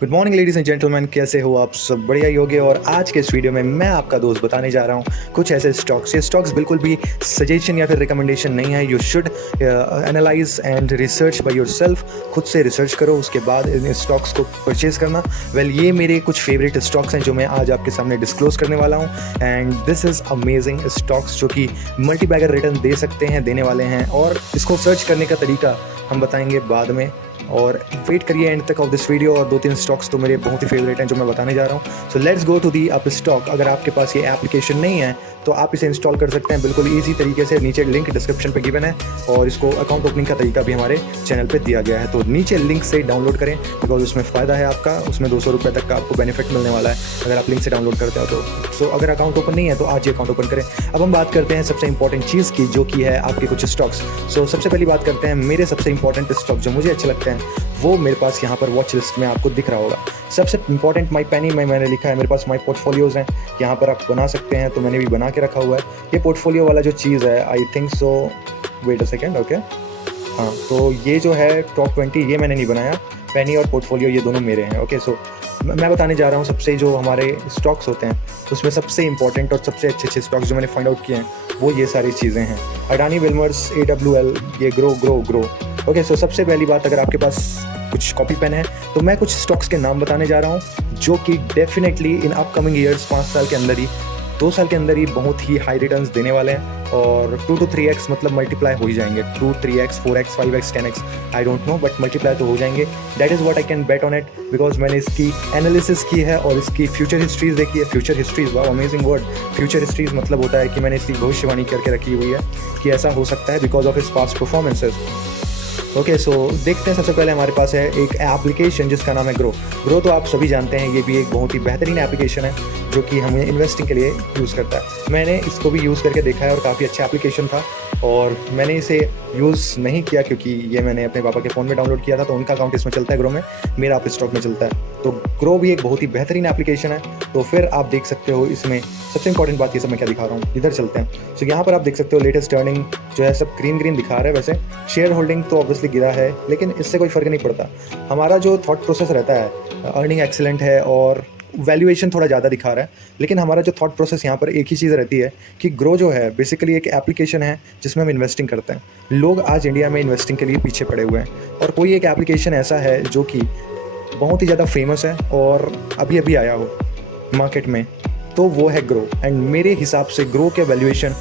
Good morning ladies and gentleman, कैसे हो आप सब? बढ़िया ही होगे। और आज के इस वीडियो में मैं आपका दोस्त बताने जा रहा हूँ कुछ ऐसे स्टॉक्स। ये स्टॉक्स बिल्कुल भी सजेशन या फिर रिकमेंडेशन नहीं है। You should analyse and research by yourself. खुद से रिसर्च करो, उसके बाद इन स्टॉक्स को परचेज करना। ये मेरे कुछ फेवरेट स्टॉक्स हैं जो मैं आज आपके सामने डिस्क्लोज करने वाला हूँ। And this is amazing stocks जो कि मल्टी बैगर रिटर्न दे सकते हैं, देने वाले हैं। और इसको सर्च करने का तरीका हम बताएंगे बाद में। और वेट करिए एंड तक ऑफ दिस वीडियो। और 2-3 स्टॉक्स तो मेरे बहुत ही फेवरेट हैं जो मैं बताने जा रहा हूँ। So let's go to the up stock. अगर आपके पास ये एप्लीकेशन नहीं है तो आप इसे इंस्टॉल कर सकते हैं बिल्कुल ईजी तरीके से। नीचे लिंक डिस्क्रिप्शन पे गिवन है और इसको अकाउंट ओपनिंग का तरीका भी हमारे चैनल पे दिया गया है। तो नीचे लिंक से डाउनलोड करें बिकॉज उसमें फ़ायदा है आपका। उसमें 200 रुपये तक का आपको बेनिफिट मिलने वाला है अगर आप लिंक से डाउनलोड करते हो तो। सो अगर अकाउंट ओपन नहीं है तो आज ही अकाउंट ओपन करें। अब हम बात करते हैं सबसे इंपॉर्टेंट चीज़ की, जो कि है आपके कुछ स्टॉक्स। सो सबसे पहली बात करते हैं मेरे सबसे इंपॉर्टेंट स्टॉक जो मुझे अच्छे लगते हैं, वो मेरे पास यहाँ पर वॉच लिस्ट में आपको दिख रहा होगा। सबसे इंपॉर्टेंट माई पेनी में मैंने लिखा है, मेरे पास माई पोर्टफोलियोज़ हैं, यहाँ पर आप बना सकते हैं। तो मैंने भी बना के रखा हुआ है। ये पोर्टफोलियो वाला जो चीज़ है, I think so, wait a second, okay, हाँ, तो ये जो है टॉप 20 ये मैंने नहीं बनाया। पेनी और पोर्टफोलियो ये दोनों मेरे हैं। ओके, सो मैं बताने जा रहा हूँ सबसे जो हमारे स्टॉक्स होते हैं उसमें सबसे इंपॉर्टेंट और सबसे अच्छे स्टॉक्स जो मैंने फाइंड आउट किए हैं वो ये सारी चीज़ें हैं। अडानी विल्मर्स, AWL, ये ग्रो। ओके, सो सबसे पहली बात, अगर आपके पास कुछ कॉपी पेन है तो मैं कुछ स्टॉक्स के नाम बताने जा रहा हूँ जो कि डेफिनेटली इन अपकमिंग ईयर्स 5 साल के अंदर ही, 2 साल के अंदर ही बहुत ही हाई रिटर्न्स देने वाले हैं। और 2 to 3x मतलब मल्टीप्लाई हो ही जाएंगे। 2, 3x, 4x, 5x, 10x, I don't know, but multiply तो हो जाएंगे। That is what I can bet on it because मैंने इसकी एनालिसिस की है और इसकी फ्यूचर हिस्ट्रीज देखी है। फ्यूचर हिस्ट्रीज, वाह अमेजिंग वर्ड। फ्यूचर हिस्ट्रीज मतलब होता है कि मैंने इसकी भविष्यवाणी करके रखी हुई है कि ऐसा हो सकता है बिकॉज ऑफ इस पास्ट परफॉर्मेंसेज। ओके, सो देखते हैं। सबसे पहले हमारे पास है एक एप्लीकेशन जिसका नाम है ग्रो तो आप सभी जानते हैं ये भी एक बहुत ही बेहतरीन एप्लीकेशन है जो कि हमें इन्वेस्टिंग के लिए यूज़ करता है। मैंने इसको भी यूज़ करके देखा है और काफ़ी अच्छा एप्लीकेशन था। और मैंने इसे यूज़ नहीं किया क्योंकि ये मैंने अपने पापा के फ़ोन में डाउनलोड किया था, तो उनका अकाउंट इसमें चलता है ग्रो में, मेरा आप स्टॉक में चलता है। तो ग्रो भी एक बहुत ही बेहतरीन एप्लीकेशन है। तो फिर आप देख सकते हो इसमें सबसे इंपॉर्टेंट बात, ये सब मैं क्या दिखा रहा हूँ, इधर चलते हैं। सो यहाँ पर आप देख सकते हो लेटेस्ट अर्निंग जो है सब ग्रीन दिखा रहा है। वैसे शेयर होल्डिंग तो ऑब्वियसली गिरा है लेकिन इससे कोई फ़र्क नहीं पड़ता। हमारा जो थॉट प्रोसेस रहता है, अर्निंग एक्सीलेंट है और वैल्यूएशन थोड़ा ज़्यादा दिखा रहा है, लेकिन हमारा जो थॉट प्रोसेस यहाँ पर एक ही चीज़ रहती है कि ग्रो जो है बेसिकली एक एप्लीकेशन है जिसमें हम इन्वेस्टिंग करते हैं। लोग आज इंडिया में इन्वेस्टिंग के लिए पीछे पड़े हुए हैं और कोई एक एप्लीकेशन ऐसा है जो कि बहुत ही ज़्यादा फेमस है और अभी अभी आया हो मार्केट में, तो वो है ग्रो। एंड मेरे हिसाब से ग्रो के वैल्यूएशन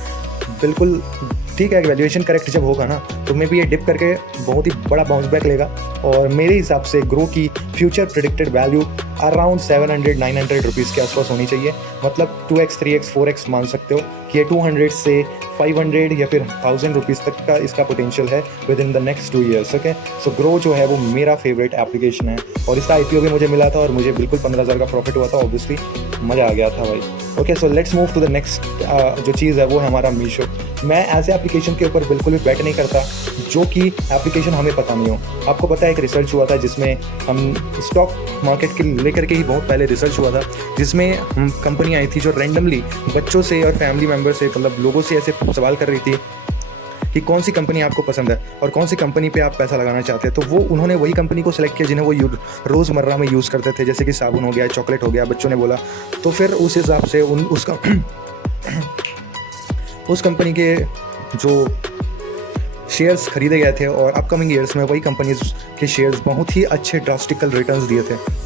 बिल्कुल ठीक है। वैल्यूएशन करेक्ट जब होगा ना तो मे भी ये डिप करके बहुत ही बड़ा बाउंस बैक लेगा। और मेरे हिसाब से ग्रो की future predicted value around 700-900 rupees के आसपास होनी चाहिए। मतलब 2x, 3x, 4x मान सकते हो कि ये 200 से 500 या फिर 1000 रुपीज़ तक का इसका पोटेंशियल है with in the next 2 years. Okay, so grow जो है वो मेरा फेवरेट एप्लीकेशन है और इसका IPO भी मुझे मिला था और मुझे बिल्कुल 15,000 का प्रॉफिट हुआ था। ऑब्वियसली मज़ा आ गया था भाई। Okay, so let's move to the next जो चीज़ है वो है हमारा मीशो। मैं ऐसे एप्लीकेशन के ऊपर बिल्कुल भी बैट नहीं करता जो कि एप्लीकेशन हमें पता नहीं हो। आपको पता है एक रिसर्च हुआ था जिसमें हम स्टॉक मार्केट के लेकर के ही बहुत पहले रिसर्च हुआ था जिसमें हम कंपनी आई थी जो रैंडमली बच्चों से और फैमिली मेम्बर से, मतलब लोगों से ऐसे सवाल कर रही थी कि कौन सी कंपनी आपको पसंद है और कौन सी कंपनी पे आप पैसा लगाना चाहते हैं। तो वो उन्होंने वही कंपनी को सिलेक्ट किया जिन्हें वो रोज़मर्रा में यूज़ करते थे, जैसे कि साबुन हो गया, चॉकलेट हो गया, बच्चों ने बोला। तो फिर उस हिसाब से उस कंपनी के जो शेयर्स खरीदे गए थे और अपकमिंग ईयर्स में वही कंपनीज के शेयर्स बहुत ही अच्छे ड्रास्टिकल रिटर्न्स दिए थे।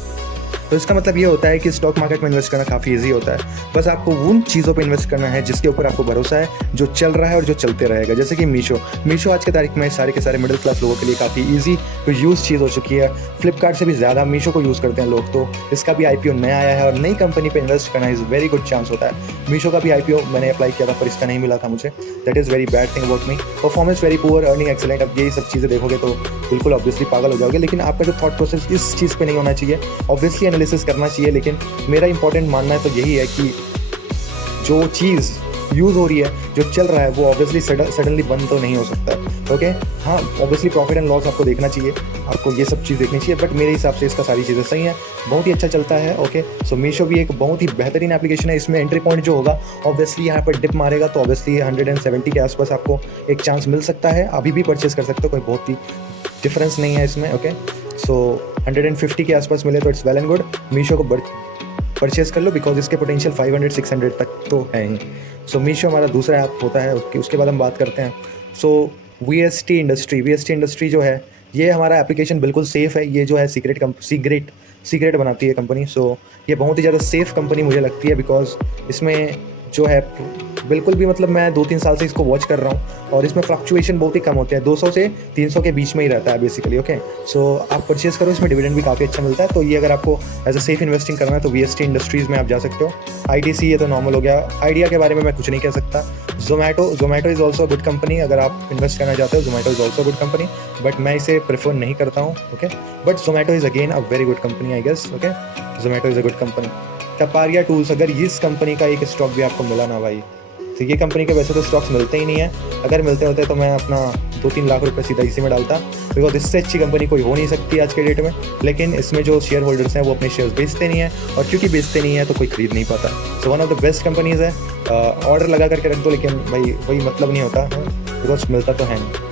तो इसका मतलब ये होता है कि स्टॉक मार्केट में इन्वेस्ट करना काफ़ी इजी होता है। बस आपको उन चीज़ों पे इन्वेस्ट करना है जिसके ऊपर आपको भरोसा है, जो चल रहा है और जो चलते रहेगा। जैसे कि मीशो आज के तारीख में सारे के सारे मिडिल क्लास लोगों के लिए काफ़ी इजी तो यूज़ चीज़ हो चुकी है। फ्लिपकार्ट से भी ज़्यादा मीशो को यूज़ करते हैं लोग। तो इसका भी IPO नया आया है और नई कंपनी पर इन्वेस्ट करना इज़ वेरी गुड चांस होता है। मीशो का भी IPO मैंने अप्लाई किया था पर इसका नहीं मिला था मुझे। That is very bad thing about me. Performance very poor, earning excellent. अब यही सब चीज़ें देखोगे तो बिल्कुल ऑब्वियसली पागल हो जाओगे। लेकिन आपका जो थॉट प्रोसेस इस चीज़ पे नहीं होना चाहिए। ऑब्वियसली एनालिसिस करना चाहिए, लेकिन मेरा इंपॉर्टेंट मानना है तो यही है कि जो चीज़ यूज़ हो रही है, जो चल रहा है, वो ऑब्वियसली सडनली बंद तो नहीं हो सकता। ओके, हाँ, ऑब्वियसली प्रॉफिट एंड लॉस आपको देखना चाहिए, आपको ये सब चीज़ देखनी चाहिए, बट मेरे हिसाब से इसका सारी चीज़ें सही हैं, बहुत ही अच्छा चलता है। ओके, सो मीशो भी एक बहुत ही बेहतरीन एप्लीकेशन है। इसमें एंट्री पॉइंट जो होगा ऑब्वियसली यहाँ पर डिप मारेगा तो ऑब्वियसली 170 के आसपास आपको एक चांस मिल सकता है। अभी भी परचेस कर सकते हो, कोई बहुत ही डिफरेंस नहीं है इसमें। ओके, सो 150 के आसपास मिले तो it's well and good. Meesho को परचेज़ कर लो बिकॉज इसके पोटेंशियल 500-600 तक तो है ही। सो मीशो हमारा दूसरा ऐप होता है, उसके बाद हम बात करते हैं। सो वीएसटी इंडस्ट्री जो है ये हमारा एप्लीकेशन बिल्कुल सेफ़ है। ये जो है सीक्रेट बनाती है कंपनी। सो ये बहुत ही ज़्यादा सेफ़ कंपनी मुझे लगती है बिकॉज इसमें जो है बिल्कुल भी मतलब मैं 2-3 साल से इसको वॉच कर रहा हूँ और इसमें फ्लक्चुएशन बहुत ही कम होते हैं, 200 से 300 के बीच में ही रहता है बेसिकली। ओके, सो आप परचेज़ करो, इसमें डिविडेंड भी काफ़ी अच्छा मिलता है। तो ये अगर आपको एज अ सेफ इन्वेस्टिंग करना है तो वीएसटी इंडस्ट्रीज़ में आप जा सकते हो। आईटीसी ये तो नॉर्मल हो गया। आइडिया के बारे में मैं कुछ नहीं कह सकता। Zomato is also good company, अगर आप इन्वेस्ट करना चाहते हो Zomato is also good company, but मैं इसे प्रेफर नहीं करता हूँ। Okay, but Zomato is again a very good company I guess. Okay, Zomato is a good company. Taparia tools, अगर इस कंपनी का एक स्टॉक भी आपको मिला ना भाई, तो ये कंपनी के वैसे तो स्टॉक्स मिलते ही नहीं है, अगर मिलते होते तो मैं अपना 2-3 लाख रुपए सीधा इसी में डालता बिकॉज इससे अच्छी कंपनी कोई हो नहीं सकती आज के डेट में। लेकिन इसमें जो शेयर होल्डर्स हैं वो अपने शेयर्स बेचते नहीं हैं, और क्योंकि बेचते नहीं है तो कोई खरीद नहीं पाता। So one of the best companies है। ऑर्डर लगा करके रख दो, लेकिन भाई वही मतलब नहीं होता बिकॉज मिलता तो है नहीं।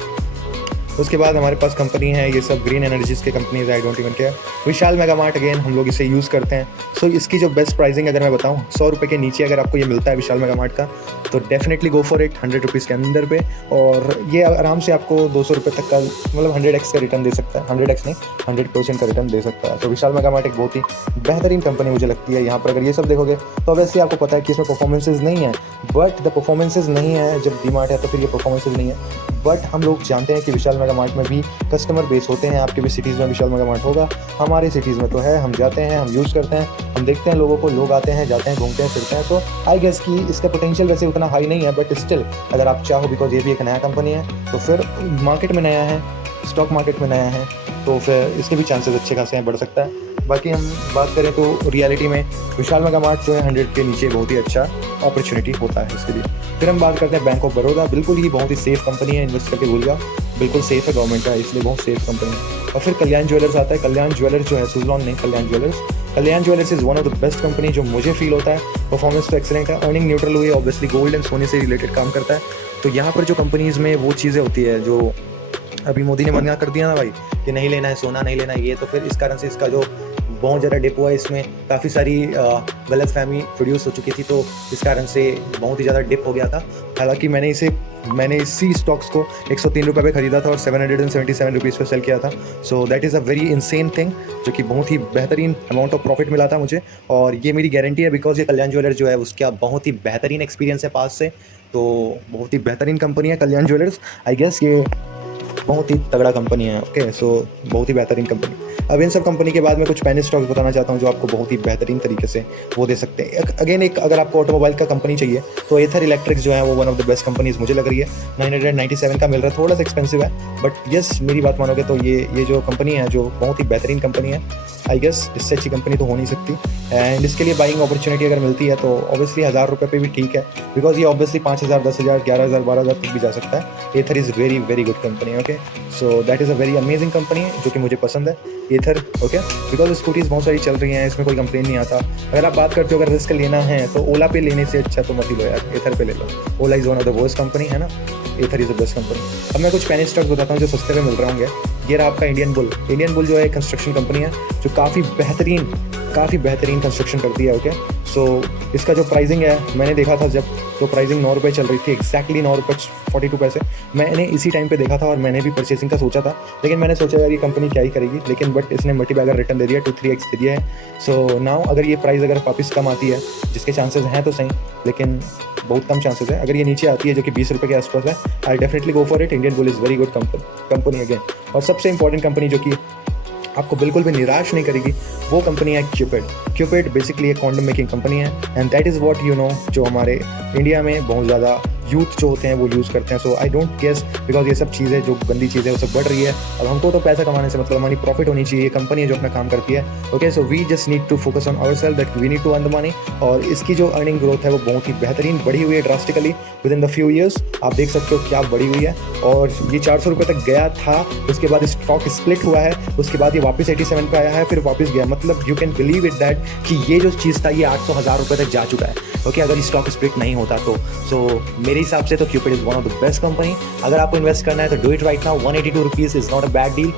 उसके बाद हमारे पास कंपनी है ये सब ग्रीन एनर्जीज़ के companies, I don't even care. Vishal mega mart, again हम लोग इसे यूज़ करते हैं। सो इसकी जो बेस्ट प्राइसिंग अगर मैं बताऊँ, 100 रुपये के नीचे अगर आपको ये मिलता है विशाल मेगा मार्ट का तो definitely go for it, 100 rupees के अंदर पे। और ये आराम से आपको 200 रुपये तक का मतलब 100x का रिटर्न दे सकता है, 100x नहीं 100% का रिटर्न दे सकता है। तो विशाल मेगा मार्ट एक बहुत ही बेहतरीन कंपनी मुझे लगती है। यहाँ पर अगर ये सब देखोगे तो वैसे आपको पता है कि इसमें परफॉर्मेंसेज नहीं है, बट द परफॉर्मेंसेज नहीं है जब डी मार्ट है तो फिर ये परफॉर्मेंसेज नहीं है। बट हम लोग जानते हैं कि विशाल मेगा मार्ट में भी कस्टमर बेस होते हैं। आपके भी सिटीज़ में विशाल मेगा मार्ट होगा, हमारे सिटीज़ में तो है। हम जाते हैं, हम यूज़ करते हैं, हम देखते हैं लोगों को, लोग आते हैं जाते हैं घूमते हैं फिरते हैं। तो आई गेस कि इसका पोटेंशियल वैसे उतना हाई नहीं है, बट स्टिल अगर आप चाहो, बिकॉज ये भी एक नया कंपनी है तो फिर मार्केट में नया है, स्टॉक मार्केट में नया है, तो फिर इसके भी चांसेस अच्छे खासे हैं, बढ़ सकता है। बाकी हम बात करें तो रियलिटी में विशाल मेगा मार्ट जो है 100 के नीचे बहुत ही अच्छा अपॉर्चुनिटी होता है इसके लिए। फिर हम बात करते हैं बैंक ऑफ बड़ौदा, बिल्कुल ही बहुत ही सेफ कंपनी है, इन्वेस्ट करके भूल जाओ, बिल्कुल सेफ है, गवर्नमेंट का इसलिए बहुत सेफ कंपनी है। और फिर कल्याण ज्वेलर्स आता है। कल्याण ज्वेलर्स जो है सुजलॉन नहीं, Kalyan jewellers is one of the best company जो मुझे फील होता है। परफॉर्मेंस तो एक्सेलेंट है, अर्निंग न्यूट्रल हुई है, ऑब्वियसली गोल्ड एंड सोने से रिलेटेड काम करता है। तो यहाँ पर जो कंपनीज़ में वो चीज़ें होती है जो अभी मोदी ने मना कर दिया ना भाई कि नहीं लेना है सोना, नहीं लेना है ये, तो फिर इस कारण से इसका जो बहुत ज़्यादा डिप हुआ है, इसमें काफ़ी सारी गलतफहमी प्रोड्यूस हो चुकी थी, तो इस कारण से बहुत ही ज़्यादा डिप हो गया था। हालांकि मैंने इसी स्टॉक्स को 103 रुपये पे ख़रीदा था और 777 रुपीज़ पे सेल किया था। सो that is a very insane thing, जो कि बहुत ही बेहतरीन अमाउंट ऑफ प्रॉफिट मिला था मुझे, और ये मेरी गारंटी है बिकॉज ये कल्याण ज्वेलर्स जो है उसका बहुत ही बेहतरीन एक्सपीरियंस है पास से। तो बहुत ही बेहतरीन कंपनी है कल्याण ज्वेलर्स, आई गेस ये बहुत ही तगड़ा कंपनी है। ओके, सो बहुत ही बेहतरीन कंपनी। अब इन सब कंपनी के बाद मैं कुछ पेनी स्टॉक्स बताना चाहता हूँ जो आपको बहुत ही बेहतरीन तरीके से वो दे सकते हैं। अगेन एक अगर आपको ऑटोमोबाइल का कंपनी चाहिए तो एथर इलेक्ट्रिक्स जो है वो one of the best companies मुझे लग रही है। 997 का मिल रहा है, थोड़ा सा एक्सपेंसिव है, बट यस मेरी बात मानोगे तो ये जो कंपनी है जो बहुत ही बेहतरीन कंपनी है, आई गेस इससे अच्छी कंपनी तो हो नहीं सकती। एंड इसके लिए बाइंग अपॉर्चुनिटी अगर मिलती है तो ऑब्वियसली 1000 रुपये पे भी ठीक है, बिकॉज ये ऑब्वियसली 5000, 10,000, 11,000, 12,000 तक भी जा सकता है। Ather is very very good company. Okay, so that is a very amazing company जो कि मुझे पसंद है एथर। ओके, बिकॉज स्कूटीज़ बहुत सारी चल रही हैं, इसमें कोई कंप्लेन नहीं आता। अगर आप बात करते हो अगर रिस्क लेना है तो ओला पे लेने से अच्छा तो मत ही लो यार, एथर पे ले लो। Ola is one of the worst company है ना, Ather is the best company. अब मैं कुछ पेनी स्टॉक्स बताता हूँ जो सस्ते में मिल रहे होंगे। ये रहा आपका इंडियन बुल जो है कंस्ट्रक्शन कंपनी है जो काफ़ी बेहतरीन कंस्ट्रक्शन करती है। ओके, सो इसका जो प्राइसिंग है मैंने देखा था जब तो प्राइसिंग 9 रुपये चल रही थी, एक्जैक्टली 9 रुपये 42 पैसे मैंने इसी टाइम पे देखा था, और मैंने भी परचेसिंग का सोचा था, लेकिन मैंने सोचा यार ये कंपनी क्या ही करेगी, लेकिन बट इसने मल्टी बैगर रिटर्न दे दिया, 2-3x दे दिया है। सो नाउ अगर ये प्राइस अगर वापस कम आती है, जिसके चांसेस हैं तो सही, लेकिन बहुत कम चांसेस है, अगर ये नीचे आती है जो कि 20 रुपये के आसपास है, I definitely go for it. Indian bull is very good company again. और सबसे इंपॉर्टेंट कंपनी जो कि आपको बिल्कुल भी निराश नहीं करेगी वो कंपनी है क्यूपिड बेसिकली एक कॉन्डम मेकिंग कंपनी है, and that is what you know जो हमारे इंडिया में बहुत ज़्यादा यूथ जो होते हैं वो यूज़ करते हैं। सो आई डोंट गेस बिकॉज ये सब चीज़ें जो गंदी चीज़ें वो सब बढ़ रही है। अब हमको तो पैसा कमाने से मतलब हमारी प्रॉफिट होनी चाहिए, ये कंपनी है जो अपना काम करती है। Okay, so we just need to focus on ourself that we need to earn the money, और इसकी जो अर्निंग ग्रोथ है वो बहुत ही बेहतरीन बढ़ी हुई है drastically with in the few years. आप देख सकते हो क्या बढ़ी हुई है, और ये 400 रुपये तक गया था, उसके बाद स्टॉक स्प्लिट हुआ है, उसके बाद ये वापस 87 पे आया है, फिर वापस गया। मतलब you can believe it that कि ये जो चीज़ था ये 800-1000 रुपये तक जा चुका है। ओके, अगर स्टॉक स्प्लिट नहीं होता तो सो मेरे हिसाब से तो Cupid is one of the best company. अगर आपको इन्वेस्ट करना है तो do it right now. 182 rupees is not a bad deal.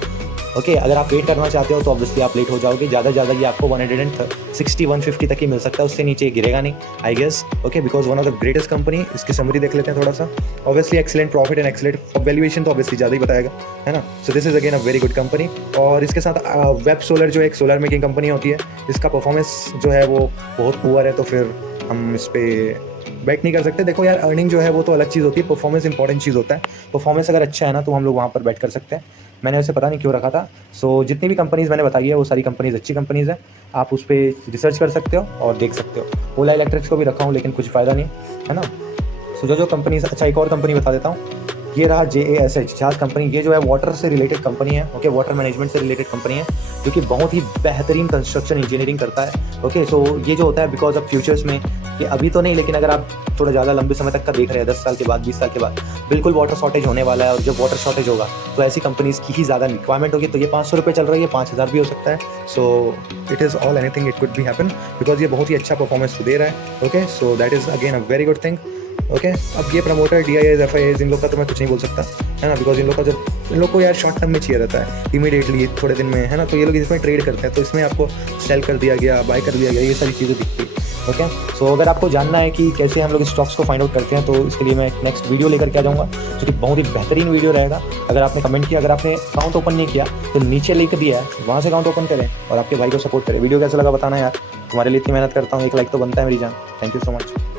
Okay, अगर आप वेट करना चाहते हो तो ऑब्वियसली आप लेट हो जाओगे, ज़्यादा से ज़्यादा ये आपको 160-150 तक ही मिल सकता है, उससे नीचे ये गिरेगा नहीं I guess. Okay, because one of the greatest company. इसकी समरी देख लेते हैं थोड़ा सा। Obviously excellent profit and excellent valuation तो ऑब्वियसली ज़्यादा ही बताएगा, है ना। So this is again a very good company. और इसके साथ वेब सोलर जो एक सोलर मेकिंग कंपनी होती है, इसका परफॉर्मेंस जो है वो बहुत पुअर है, तो फिर हम इस पर बैट नहीं कर सकते। देखो यार, अर्निंग जो है वो तो अलग चीज़ होती है, परफॉर्मेंस इंपॉर्टेंट चीज़ होता है। परफॉर्मेंस अगर अच्छा है ना तो हम लोग वहाँ पर बैट कर सकते हैं। मैंने उसे पता नहीं क्यों रखा था। सो जितनी भी कंपनीज़ मैंने बताई है वो सारी कंपनीज़ अच्छी कंपनीज़ हैं, आप उस पर रिसर्च कर सकते हो और देख सकते हो। ओला इलेक्ट्रिक्स को भी रखा हूँ लेकिन कुछ फ़ायदा नहीं, है ना। सो जो कंपनीज़, अच्छा एक और कंपनी बता देता हूँ, ये रहा JASH जहाज कंपनी। ये जो है वाटर से रिलेटेड कंपनी है, ओके, वाटर मैनेजमेंट से रिलेटेड कंपनी है, जो कि बहुत ही बेहतरीन कंस्ट्रक्शन इंजीनियरिंग करता है। ओके, सो ये जो होता है बिकॉज ऑफ फ्यूचर्स में, ये अभी तो नहीं लेकिन अगर आप थोड़ा ज़्यादा लंबे समय तक का देख रहे हैं, 10 साल के बाद, 20 साल के बाद बिल्कुल वाटर शॉर्टेज होने वाला है। और जब वाटर शॉर्टेज होगा तो ऐसी कंपनीज़ की ही ज़्यादा रिक्वायरमेंट होगी। तो ये 500 रुपये चल रही है, 5000 भी हो सकता है। So it is all anything, it could be happen, because ये बहुत ही अच्छा परफॉर्मेंस दे रहा है। Okay, so that is again a very good thing. Okay, अब ये प्रमोटर DIAs FIAs इन लोग का तो मैं कुछ नहीं बोल सकता, है ना, बिकॉज इन लोग को यार शॉर्ट टर्म में चाहिए रहता है, इमीडिएटली थोड़े दिन में, है ना। तो ये लोग इसमें ट्रेड करते हैं, तो इसमें आपको सेल कर दिया गया, बाय कर दिया गया, ये सारी चीज़ें दिखती है। ओके, सो अगर आपको जानना है कि कैसे हम लोग स्टॉक्स को फाइंड आउट करते हैं तो इसके लिए मैं एक नेक्स्ट वीडियो लेकर के आ जाऊँगा, जो कि बहुत ही बेहतरीन वीडियो रहेगा। अगर आपने कमेंट किया, अगर आपने अकाउंट ओपन नहीं किया तो नीचे लिंक दिया है, वहाँ से अकाउंट ओपन करें और आपके भाई को सपोर्ट करें। वीडियो कैसा लगा बताना यार, तुम्हारे लिए इतनी मेहनत करता हूँ, एक लाइक तो बनता है मेरी जान। Thank you so much.